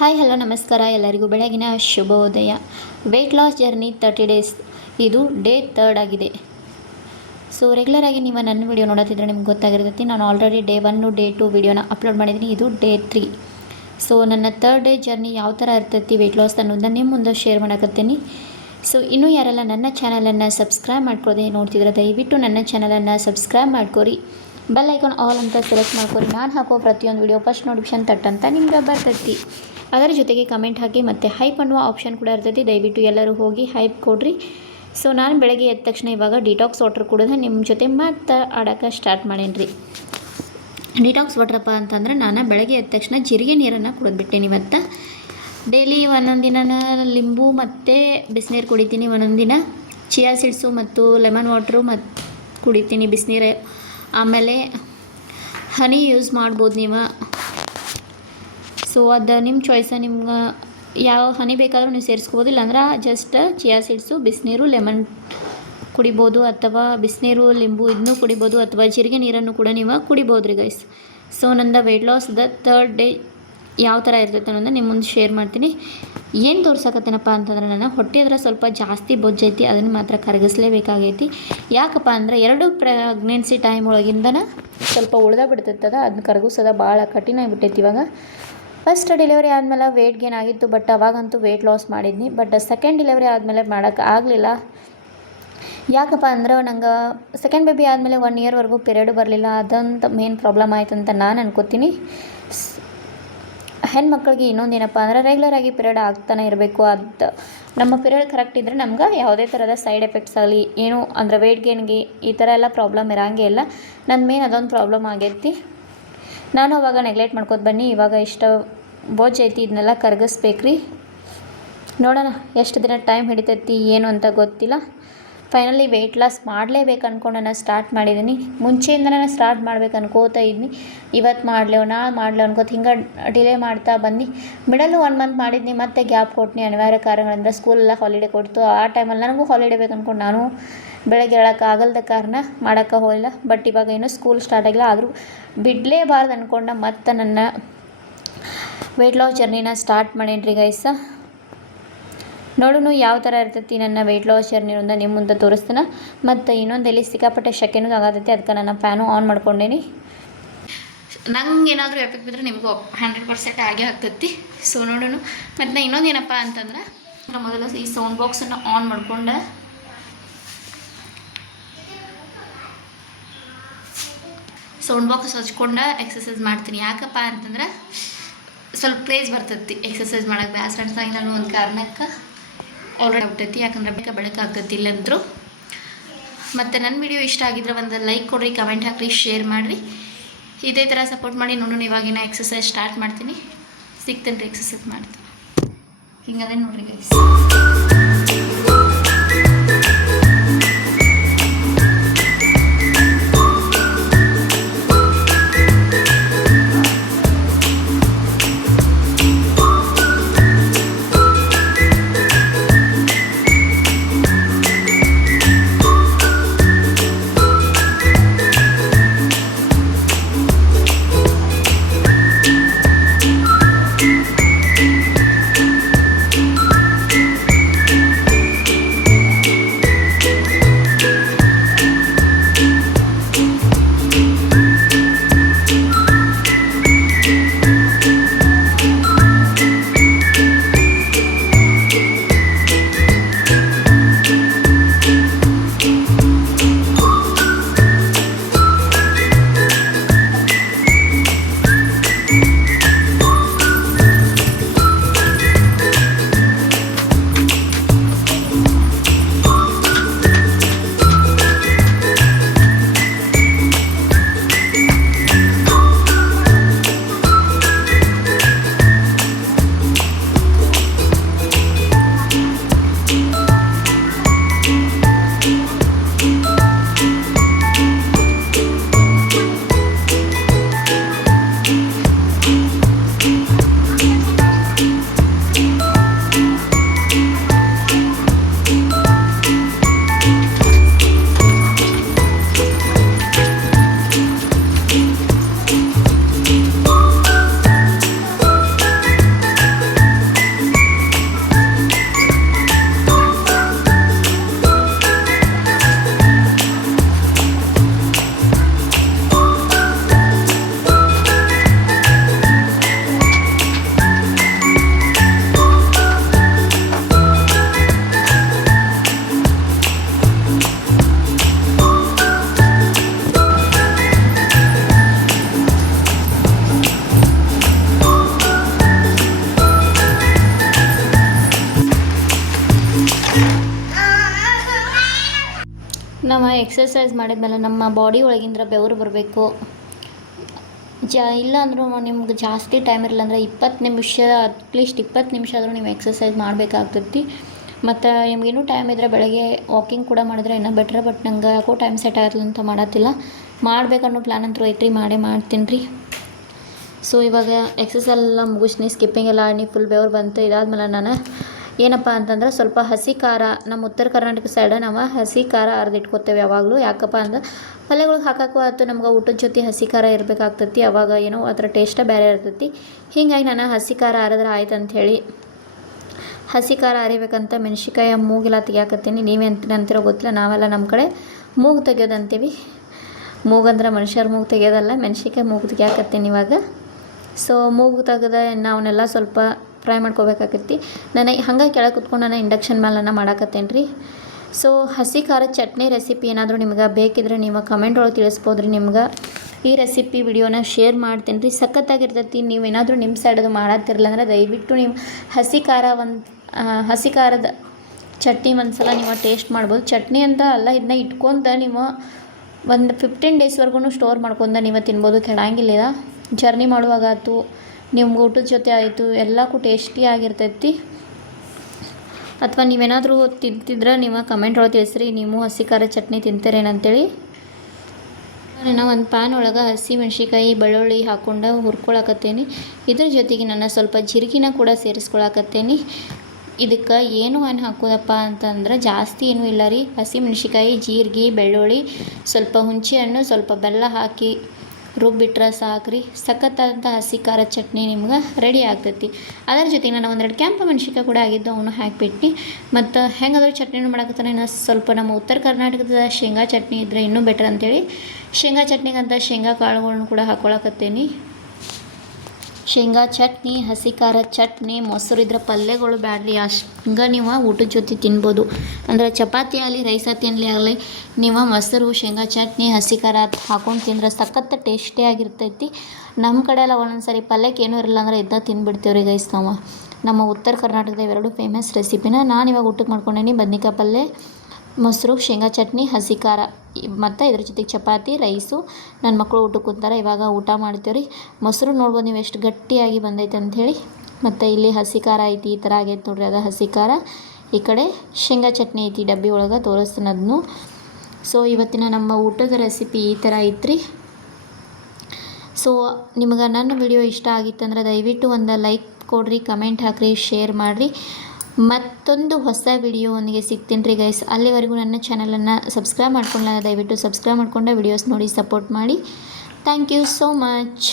Hi hello ನಮಸ್ಕಾರ ಎಲ್ಲರಿಗೂ ಬೆಳಗಿನ ಶುಭೋದಯ. ವೆಯ್ಟ್ ಲಾಸ್ ಜರ್ನಿ 30 ಡೇಸ್, ಇದು ಡೇ 3 ಆಗಿದೆ. ಸೊ ರೆಗ್ಯುಲರಾಗಿ ನೀವು ನನ್ನ ವಿಡಿಯೋ ನೋಡೋತ್ತಿದ್ರೆ ನಿಮ್ಗೆ ಗೊತ್ತಾಗಿರ್ತೈತಿ. ನಾನು ಆಲ್ರೆಡಿ ಡೇ 1 ಡೇ 2 ವಿಡಿಯೋನ ಅಪ್ಲೋಡ್ ಮಾಡಿದ್ದೀನಿ. ಇದು ಡೇ 3. ಸೊ ನನ್ನ 3rd ಡೇ ಜರ್ನಿ ಯಾವ ಥರ ಇರ್ತೈತಿ ವೆಯ್ಟ್ ಲಾಸ್ ಅನ್ನೋದನ್ನ ನಿಮ್ಮ ಮುಂದೆ ಶೇರ್ ಮಾಡಕತ್ತೀನಿ. ಸೊ ಇನ್ನೂ ಯಾರೆಲ್ಲ ನನ್ನ ಚಾನಲನ್ನು ಸಬ್ಸ್ಕ್ರೈಬ್ ಮಾಡ್ಕೊಳ್ಳದೆ ನೋಡ್ತಿದ್ರೆ ದಯವಿಟ್ಟು ನನ್ನ ಚಾನಲನ್ನು ಸಬ್ಸ್ಕ್ರೈಬ್ ಮಾಡ್ಕೊರಿ. ಬೆಲ್ ಐಕಾನ್ ಆಲ್ ಅಂತ ಸೆಲೆಕ್ಟ್ ಮಾಡ್ಕೊರಿ. ನಾನು ಹಾಕೋ ಪ್ರತಿಯೊಂದು ವಿಡಿಯೋ ಫಸ್ಟ್ ನೋಟಿಫಿಕೇಶನ್ ತಟ್ಟಂತ ನಿಮ್ಗೆ ಬರ್ತೈತಿ. ಅದರ ಜೊತೆಗೆ ಕಮೆಂಟ್ ಹಾಕಿ ಮತ್ತು ಹೈಪ್ ಅನ್ನುವ ಆಪ್ಷನ್ ಕೂಡ ಇರ್ತೈತಿ. ದಯವಿಟ್ಟು ಎಲ್ಲರೂ ಹೋಗಿ ಹೈಪ್ ಕೊಡ್ರಿ. ಸೊ ನಾನು ಬೆಳಗ್ಗೆ ಎದ್ದ ತಕ್ಷಣ ಇವಾಗ ಡಿಟಾಕ್ಸ್ ವಾಟರ್ ಕುಡಿದ್ರೆ ನಿಮ್ಮ ಜೊತೆ ಮತ್ತೆ ಆಡೋಕ್ಕೆ ಸ್ಟಾರ್ಟ್ ಮಾಡೇನಿ. ಡಿಟಾಕ್ಸ್ ವಾಟ್ರಪ್ಪ ಅಂತಂದ್ರೆ ನಾನು ಬೆಳಗ್ಗೆ ಎದ್ದ ತಕ್ಷಣ ಜೀರಿಗೆ ನೀರನ್ನು ಕುಡಿದ್ಬಿಟ್ಟೇನಿ. ಇವತ್ತು ಡೈಲಿ ಒಂದೊಂದು ದಿನ ಲಿಂಬು ಮತ್ತು ಬಿಸಿನೀರು ಕುಡಿತೀನಿ, ಒಂದೊಂದು ದಿನ ಚಿಯಾ ಸೀಡ್ಸು ಮತ್ತು ಲೆಮನ್ ವಾಟ್ರು ಮತ್ತು ಕುಡಿತೀನಿ ಬಿಸಿನೀರು. ಆಮೇಲೆ ಹನಿ ಯೂಸ್ ಮಾಡ್ಬೋದು ನೀವು. ಸೊ ಅದು ನಿಮ್ಮ ಚಾಯ್ಸ, ನಿಮ್ಗೆ ಯಾವ ಹನಿ ಬೇಕಾದರೂ ನೀವು ಸೇರಿಸ್ಕೋಬೋದು. ಇಲ್ಲಾಂದ್ರೆ ಜಸ್ಟ್ ಚಿಯಾ ಸೀಡ್ಸು, ಬಿಸಿನೀರು, ಲೆಮನ್ ಕುಡಿಬೋದು, ಅಥವಾ ಬಿಸಿನೀರು ಲಿಂಬು ಇದನ್ನೂ ಕುಡಿಬೋದು, ಅಥವಾ ಜೀರಿಗೆ ನೀರನ್ನು ಕೂಡ ನೀವು ಕುಡಿಬೋದು ರೀ ಗೈಸ್. ಸೊ ನಂದು ವೆಯ್ಟ್ ಲಾಸ್ದ 3rd ಡೇ ಯಾವ ಥರ ಇರ್ತೈತೆ ಅನ್ನೋದನ್ನ ನಿಮ್ಮ ಮುಂದೆ ಶೇರ್ ಮಾಡ್ತೀನಿ. ಏನು ತೋರ್ಸಕತ್ತೇನಪ್ಪ ಅಂತಂದ್ರೆ ನಾನು ಹೊಟ್ಟೆ ಸ್ವಲ್ಪ ಜಾಸ್ತಿ ಬೊಜ್ಜೈತಿ, ಅದನ್ನು ಮಾತ್ರ ಕರಗಿಸ್ಲೇಬೇಕಾಗೈತಿ. ಯಾಕಪ್ಪ ಅಂದರೆ 2 ಪ್ರೆಗ್ನೆನ್ಸಿ ಟೈಮ್ ಒಳಗಿಂದನ ಸ್ವಲ್ಪ ಉಳ್ದ ಬಿಡ್ತೈತದ, ಅದನ್ನ ಕರಗಿಸೋದ ಭಾಳ ಕಠಿಣ ಆಗಿಬಿಟ್ಟೈತಿ. ಇವಾಗ ಫಸ್ಟ್ ಡೆಲಿವರಿ ಆದಮೇಲೆ ವೆಯ್ಟ್ ಗೇನ್ ಆಗಿತ್ತು, ಬಟ್ ಅವಾಗಂತೂ ವೆಯ್ಟ್ ಲಾಸ್ ಮಾಡಿದ್ನಿ. ಬಟ್ ಸೆಕೆಂಡ್ ಡೆಲಿವರಿ ಆದಮೇಲೆ ಮಾಡೋಕ್ಕೆ ಆಗಲಿಲ್ಲ. ಯಾಕಪ್ಪ ಅಂದ್ರೆ ನಂಗೆ ಸೆಕೆಂಡ್ ಬೇಬಿ ಆದಮೇಲೆ 1 ಇಯರ್ವರೆಗೂ ಪೀರಿಯಡ್ ಬರಲಿಲ್ಲ. ಅದಂತ ಮೇನ್ ಪ್ರಾಬ್ಲಮ್ ಆಯ್ತು ಅಂತ ನಾನು ಅನ್ಕೋತೀನಿ. ಹೆಣ್ಮಕ್ಳಿಗೆ ಇನ್ನೊಂದೇನಪ್ಪ ಅಂದರೆ ರೆಗ್ಯುಲರಾಗಿ ಪೀರಿಯಡ್ ಆಗ್ತಾನೆ ಇರಬೇಕು. ಅದು ನಮ್ಮ ಪೀರಿಯಡ್ ಕರೆಕ್ಟ್ ಇದ್ದರೆ ನಮ್ಗೆ ಯಾವುದೇ ಥರದ ಸೈಡ್ ಎಫೆಕ್ಟ್ಸ್ ಆಗಲಿ ಏನು ಅಂದರೆ ವೆಯ್ಟ್ ಗೇನ್ಗೆ ಈ ಥರ ಎಲ್ಲ ಪ್ರಾಬ್ಲಮ್ ಇರೋಂಗೆ ಇಲ್ಲ. ನನ್ನ ಮೇನ್ ಅದೊಂದು ಪ್ರಾಬ್ಲಮ್ ಆಗೈತಿ. ನಾನು ಅವಾಗ ನೆಗ್ಲೆಕ್ಟ್ ಮಾಡ್ಕೋತ ಬನ್ನಿ. ಇವಾಗ ಇಷ್ಟು ಬೋಜ್ ಐತಿ, ಇದನ್ನೆಲ್ಲ ಕರಗಿಸ್ಬೇಕ್ರಿ. ನೋಡೋಣ ಎಷ್ಟು ದಿನ ಟೈಮ್ ಹಿಡಿತೈತಿ ಏನು ಅಂತ ಗೊತ್ತಿಲ್ಲ. ಫೈನಲಿ ವೆಯ್ಟ್ ಲಾಸ್ ಮಾಡಲೇಬೇಕು ಅಂದ್ಕೊಂಡು ನಾನು ಸ್ಟಾರ್ಟ್ ಮಾಡಿದ್ದೀನಿ. ಮುಂಚೆಯಿಂದ ನಾನು ಸ್ಟಾರ್ಟ್ ಮಾಡ್ಬೇಕು ಅನ್ಕೋತಾ ಇದ್ನಿ. ಇವತ್ತು ಮಾಡಲೇವು ನಾಳೆ ಮಾಡಲೇವು ಅನ್ಕೋತ ಹಿಂಗೆ ಡಿಲೇ ಮಾಡ್ತಾ ಬಂದು ಮಿಡಲ್ 1 ಮಂತ್ ಮಾಡಿದ್ನಿ, ಮತ್ತೆ ಗ್ಯಾಪ್ ಕೊಟ್ನಿ. ಅನಿವಾರ್ಯ ಕಾರಣಗಳಿಂದ ಸ್ಕೂಲೆಲ್ಲ ಹಾಲಿಡೇ ಕೊಡ್ತು. ಆ ಟೈಮಲ್ಲಿ ನನಗೂ ಹಾಲಿಡೇ ಬೇಕು ಅಂದ್ಕೊಂಡು ನಾನು ಬೆಳಗ್ಗೆ ಹೇಳೋಕೆ ಆಗಲ್ದ ಕಾರಣ ಮಾಡೋಕ್ಕೆ ಹೋಗಿಲ್ಲ. ಬಟ್ ಇವಾಗ ಏನೂ ಸ್ಕೂಲ್ ಸ್ಟಾರ್ಟ್ ಆಗಿಲ್ಲ, ಆದರೂ ಬಿಡಲೇಬಾರ್ದು ಅಂದ್ಕೊಂಡು ಮತ್ತೆ ನನ್ನ ವೆಯ್ಟ್ ಲಾಸ್ ಜರ್ನಿನ ಸ್ಟಾರ್ಟ್ ಮಾಡೇನಿ ರೀ ಗೈಸ. ನೋಡೋಣ ಯಾವ ಥರ ಇರ್ತೈತಿ ನನ್ನ ವೆಯ್ಟ್ ಲಾಸ್ ಜರ್ನಿ ಅಂತ ನಿಮ್ಮ ಮುಂದೆ ತೋರಿಸ್ತಾನೆ. ಮತ್ತು ಇನ್ನೊಂದಲ್ಲಿ ಸಿಕ್ಕಾಪಟ್ಟೆ ಶೆಕೆನೂ ಆಗತೈತಿ, ಅದಕ್ಕೆ ನಾನು ಫ್ಯಾನು ಆನ್ ಮಾಡ್ಕೊಂಡೇನಿ. ನಂಗೆ ಏನಾದರೂ ಎಫೆಕ್ಟ್ ಬಿದ್ದರೆ ನಿಮಗೂ 100% ಆಗೇ ಆಗ್ತೈತಿ. ಸೊ ನೋಡೋಣ. ಮತ್ತು ನಾನು ಇನ್ನೊಂದು ಏನಪ್ಪ ಅಂತಂದ್ರೆ ಮೊದಲು ಈ ಸೌಂಡ್ ಬಾಕ್ಸನ್ನು ಆನ್ ಮಾಡ್ಕೊಂಡು ಸೌಂಡ್ ಬಾಕ್ಸ್ ಹಚ್ಕೊಂಡು ಎಕ್ಸಸೈಸ್ ಮಾಡ್ತೀನಿ. ಯಾಕಪ್ಪ ಅಂತಂದ್ರೆ ಸ್ವಲ್ಪ ಪ್ಲೇಸ್ ಬರ್ತೈತಿ ಎಕ್ಸಸೈಸ್ ಮಾಡೋಕ್ಕೆ. ಬ್ಯಾಸರ ಅನ್ಸಂಗೆ ನಾನು ಒಂದು ಕಾರಣಕ್ಕೆ ಆಲ್ರೆಡಿ ಆಗ್ತೈತಿ, ಯಾಕಂದ್ರೆ ಬೆಳಕಾಗ್ತೈತಿ ಇಲ್ಲಂತರೂ. ಮತ್ತು ನನ್ನ ವಿಡಿಯೋ ಇಷ್ಟ ಆಗಿದ್ರೆ ಒಂದು ಲೈಕ್ ಕೊಡ್ರಿ, ಕಮೆಂಟ್ ಹಾಕ್ರಿ, ಶೇರ್ ಮಾಡಿರಿ. ಇದೇ ಥರ ಸಪೋರ್ಟ್ ಮಾಡಿ. ನೋಡೋಣ ಇವಾಗಿನ ಎಕ್ಸಸೈಸ್ ಸ್ಟಾರ್ಟ್ ಮಾಡ್ತೀನಿ. ಸಿಗ್ತೇನೆ ರೀ ಎಕ್ಸಸೈಸ್ ಮಾಡ್ತೀನಿ. ಹಿಂಗದೇ ನೋಡ್ರಿ ಗೈಸ್. ನಾವು ಎಕ್ಸಸೈಸ್ ಮಾಡಿದ್ಮೇಲೆ ನಮ್ಮ ಬಾಡಿ ಒಳಗಿಂದ ಬೆವರು ಬರಬೇಕು. ಇಲ್ಲ ಅಂದರೂ ನಿಮ್ಗೆ ಜಾಸ್ತಿ ಟೈಮ್ ಇರಲಿಲ್ಲ ಅಂದರೆ 20 ನಿಮಿಷ, ಅಟ್ಲೀಸ್ಟ್ 20 ನಿಮಿಷ ಆದರೂ ನೀವು ಎಕ್ಸಸೈಸ್ ಮಾಡಬೇಕಾಗ್ತೈತಿ. ಮತ್ತು ನಿಮ್ಗಿನ್ನೂ ಟೈಮ್ ಇದ್ದರೆ ಬೆಳಗ್ಗೆ ವಾಕಿಂಗ್ ಕೂಡ ಮಾಡಿದ್ರೆ ಇನ್ನೂ ಬೆಟ್ರ್. ಬಟ್ ನಂಗೆ ಯಾಕೋ ಟೈಮ್ ಸೆಟ್ ಆಗಲ್ಲ ಅಂತ ಮಾಡತ್ತಿಲ್ಲ. ಮಾಡಬೇಕನ್ನೋ ಪ್ಲ್ಯಾನ್ ಅಂತೂ ಐತ್ರಿ, ಮಾಡ್ತೀನಿ ರೀ. ಸೊ ಇವಾಗ ಎಕ್ಸಸೈಸ್ ಎಲ್ಲ ಮುಗಿಸ್ನಿ, ಸ್ಕಿಪ್ಪಿಂಗ್ ಎಲ್ಲ ಆಡಿ ಫುಲ್ ಬೆವರು ಬಂತು. ಇದಾದ್ಮೇಲೆ ನಾನು ಏನಪ್ಪ ಅಂತಂದ್ರೆ ಸ್ವಲ್ಪ ಹಸಿ ಖಾರ, ನಮ್ಮ ಉತ್ತರ ಕರ್ನಾಟಕ ಸೈಡ ನಾವು ಹಸಿ ಖಾರ ಅರ್ದಿಟ್ಕೋತೇವೆ ಯಾವಾಗಲೂ. ಯಾಕಪ್ಪ ಅಂದ್ರೆ ಪಲ್ಯಗಳಿಗೆ ಹಾಕೋಕ್ಕೂ ಆಯ್ತು, ನಮ್ಗೆ ಊಟದ ಜೊತೆ ಹಸಿ ಖಾರ ಇರಬೇಕಾಗ್ತೈತಿ. ಅವಾಗ ಏನೋ ಅದರ ಟೇಸ್ಟೇ ಬೇರೆ ಇರ್ತೈತಿ. ಹೀಗಾಗಿ ನಾನು ಹಸಿ ಖಾರ ಅರಿದ್ರೆ ಆಯ್ತು ಅಂಥೇಳಿ ಹಸಿ ಖಾರ ಅರಿಬೇಕಂತ ಮೆಣ್ಸಿಕಾಯಿ ಮೂಗೆಲ್ಲ ತೆಗಿಯಾಕತ್ತೀನಿ. ನೀವೇ ಅಂತೀರೋ ಗೊತ್ತಿಲ್ಲ, ನಾವೆಲ್ಲ ನಮ್ಮ ಕಡೆ ಮೂಗು ತೆಗೆಯೋದಂತೀವಿ. ಮೂಗಂದ್ರೆ ಮನುಷ್ಯರ ಮೂಗು ತೆಗೆಯೋದಲ್ಲ, ಮೆಣ್ಸಿಕಾಯಿ ಮೂಗು ತೆಗಿಯಾಕತ್ತೀನಿ ಇವಾಗ. ಸೊ ಮೂಗು ತೆಗೆದ ಅವನ್ನೆಲ್ಲ ಸ್ವಲ್ಪ ಫ್ರೈ ಮಾಡ್ಕೋಬೇಕಾಗತ್ತಿ. ನಾನು ಹಂಗೆ ಕೆಳಗೆ ಕುತ್ಕೊಂಡು ನಾನು ಇಂಡಕ್ಷನ್ ಮೇಲೆ ನಾನು ಮಾಡಾಕತ್ತೇನೆ ರೀ. ಸೊ ಹಸಿ ಖಾರದ ಚಟ್ನಿ ರೆಸಿಪಿ ಏನಾದರೂ ನಿಮ್ಗೆ ಬೇಕಿದ್ರೆ ನೀವು ಕಮೆಂಟ್ ಒಳಗೆ ತಿಳಿಸ್ಬೋದು ರೀ. ನಿಮ್ಗೆ ಈ ರೆಸಿಪಿ ವಿಡಿಯೋನ ಶೇರ್ ಮಾಡ್ತೀನಿ ರೀ. ಸಖತ್ತಾಗಿರ್ತೈತಿ. ನೀವೇನಾದರೂ ನಿಮ್ಮ ಸೈಡದು ಮಾಡತ್ತಿರಲ್ಲ ಅಂದರೆ ದಯವಿಟ್ಟು ನೀವು ಹಸಿ ಖಾರದ ಚಟ್ನಿ ಒಂದು ಸಲ ನೀವು ಟೇಸ್ಟ್ ಮಾಡ್ಬೋದು. ಚಟ್ನಿ ಅಂತ ಅಲ್ಲ, ಇದನ್ನ ಇಟ್ಕೊಂಡು ನೀವು ಒಂದು 15 ಡೇಸ್ವರೆಗೂ ಸ್ಟೋರ್ ಮಾಡ್ಕೊಂಡು ನೀವು ತಿನ್ಬೋದು, ಕೆಡಂಗಿಲ್ಲ. ಜರ್ನಿ ಮಾಡುವಾಗ ಆಯ್ತು, ನಿಮ್ಗೆ ಊಟದ ಜೊತೆ ಆಯಿತು, ಎಲ್ಲಕ್ಕೂ ಟೇಸ್ಟಿಯಾಗಿರ್ತೈತಿ. ಅಥವಾ ನೀವೇನಾದರೂ ತಿಂತಿದ್ರೆ ನೀವು ಕಮೆಂಟ್ ಒಳಗೆ ತಿಳಿಸ್ರಿ, ನೀವು ಹಸಿ ಖಾರ ಚಟ್ನಿ ತಿಂತೀರೇನಂತೇಳಿ. ನಾನು ಒಂದು ಪ್ಯಾನ್ ಒಳಗೆ ಹಸಿ ಮೆಣ್ಸಿಕಾಯಿ ಬೆಳ್ಳುಳ್ಳಿ ಹಾಕ್ಕೊಂಡು ಹುರ್ಕೊಳಕತ್ತೇನೆ. ಇದ್ರ ಜೊತೆಗೆ ನಾನು ಸ್ವಲ್ಪ ಜೀರಿಗೆನ ಕೂಡ ಸೇರಿಸ್ಕೊಳಕತ್ತೇನೆ. ಇದಕ್ಕೆ ಏನು ಹಾಕೋದಪ್ಪ ಅಂತಂದ್ರೆ ಜಾಸ್ತಿ ಏನೂ ಇಲ್ಲ ರೀ. ಹಸಿ ಮೆಣ್ಸಿಕಾಯಿ, ಜೀರಿಗೆ, ಬೆಳ್ಳುಳ್ಳಿ, ಸ್ವಲ್ಪ ಹುಣಸೆ ಹಣ್ಣು, ಸ್ವಲ್ಪ ಬೆಲ್ಲ ಹಾಕಿ ರುಬ್ಬಿಟ್ರೆ ಸಾಕ್ರಿ. ಸಖತ್ತಾದಂಥ ಹಸಿ ಖಾರ ಚಟ್ನಿ ನಿಮ್ಗೆ ರೆಡಿ ಆಗ್ತೈತಿ. ಅದರ ಜೊತೆಗೆ ನಾನು ಒಂದೆರಡು ಕೆಂಪು ಮೆಣ್ಸಿಕಾಯಿ ಕೂಡ ಆಗಿದ್ದು ಅವನು ಹಾಕಿಬಿಟ್ಟು, ಮತ್ತು ಹೆಂಗಾದ್ರೂ ಚಟ್ನಿನೂ ಮಾಡಕತ್ತಾನೆ. ನಾನು ಸ್ವಲ್ಪ ನಮ್ಮ ಉತ್ತರ ಕರ್ನಾಟಕದ ಶೇಂಗಾ ಚಟ್ನಿ ಇದ್ದರೆ ಇನ್ನೂ ಬೆಟರ್ ಅಂತೇಳಿ ಶೇಂಗಾ ಚಟ್ನಿಗಂತ ಶೇಂಗಾ ಕಾಳುಗಳನ್ನು ಕೂಡ ಹಾಕ್ಕೊಳಕತ್ತೇನೆ. ಶೇಂಗಾ ಚಟ್ನಿ, ಹಸಿ ಖಾರ ಚಟ್ನಿ, ಮೊಸರು ಇದ್ರೆ ಪಲ್ಯಗಳು ಬ್ಯಾಡ್ರಿ, ಹಂಗೆ ನೀವು ಊಟದ ಜೊತೆ ತಿನ್ಬೋದು. ಅಂದರೆ ಚಪಾತಿ ಆಗಲಿ, ರೈಸ್ ಆಗಲಿ ನೀವು ಮೊಸರು, ಶೇಂಗಾ ಚಟ್ನಿ, ಹಸಿ ಖಾರ ಹಾಕ್ಕೊಂಡು ತಿಂದ್ರೆ ಸಖತ್ ಟೇಸ್ಟಿಯಾಗಿರ್ತೈತಿ. ನಮ್ಮ ಕಡೆ ಎಲ್ಲ ಒಂದೊಂದು ಸಾರಿ ಪಲ್ಯಕ್ಕೆ ಏನೂ ಇರಲ್ಲ ಅಂದರೆ ಇದನ್ನ ತಿಂದುಬಿಡ್ತೇವ್ರಿ ಗೈಸ್ ನಾವು. ನಮ್ಮ ಉತ್ತರ ಕರ್ನಾಟಕದ ಇವೆರಡು ಫೇಮಸ್ ರೆಸಿಪಿನ ನಾನು ಇವಾಗ ಊಟಕ್ಕೆ ಮಾಡ್ಕೊಂಡೇನಿ. ಬದ್ನಿಕಾಯಿ ಪಲ್ಯ, ಮೊಸರು, ಶೇಂಗಾ ಚಟ್ನಿ, ಹಸಿ ಖಾರ, ಮತ್ತು ಇದ್ರ ಜೊತೆಗೆ ಚಪಾತಿ, ರೈಸು. ನನ್ನ ಮಕ್ಕಳು ಊಟಕ್ಕೆ ಕೂತಾರೆ, ಇವಾಗ ಊಟ ಮಾಡ್ತೇವೆ ರೀ. ಮೊಸರು ನೋಡ್ಬೋದು ನೀವು ಎಷ್ಟು ಗಟ್ಟಿಯಾಗಿ ಬಂದೈತೆ ಅಂಥೇಳಿ. ಮತ್ತು ಇಲ್ಲಿ ಹಸಿ ಖಾರ ಐತಿ, ಈ ಥರ ಆಗೈತೆ ನೋಡ್ರಿ, ಅದು ಹಸಿ ಖಾರ. ಈ ಕಡೆ ಶೇಂಗಾ ಚಟ್ನಿ ಐತಿ ಡಬ್ಬಿ ಒಳಗೆ, ತೋರಿಸ್ತೀನಿ ಅದನ್ನು. ಸೊ ಇವತ್ತಿನ ನಮ್ಮ ಊಟದ ರೆಸಿಪಿ ಈ ಥರ ಐತ್ರಿ. ಸೊ ನಿಮಗೆ ನನ್ನ ವಿಡಿಯೋ ಇಷ್ಟ ಆಗಿತ್ತಂದ್ರೆ ದಯವಿಟ್ಟು ಒಂದು ಲೈಕ್ ಕೊಡ್ರಿ, ಕಮೆಂಟ್ ಹಾಕಿರಿ, ಶೇರ್ ಮಾಡಿರಿ. ಮತ್ತೊಂದು ಹೊಸ ವಿಡಿಯೋವೊಂದಿಗೆ ಸಿಗ್ತೀನಿ ರೀ ಗೈಸ್. ಅಲ್ಲಿವರೆಗೂ ನನ್ನ ಚಾನಲನ್ನು ಸಬ್ಸ್ಕ್ರೈಬ್ ಮಾಡ್ಕೊಳ್ಳ, ದಯವಿಟ್ಟು ಸಬ್ಸ್ಕ್ರೈಬ್ ಮಾಡ್ಕೊಂಡು ವಿಡಿಯೋಸ್ ನೋಡಿ ಸಪೋರ್ಟ್ ಮಾಡಿ. Thank you so much.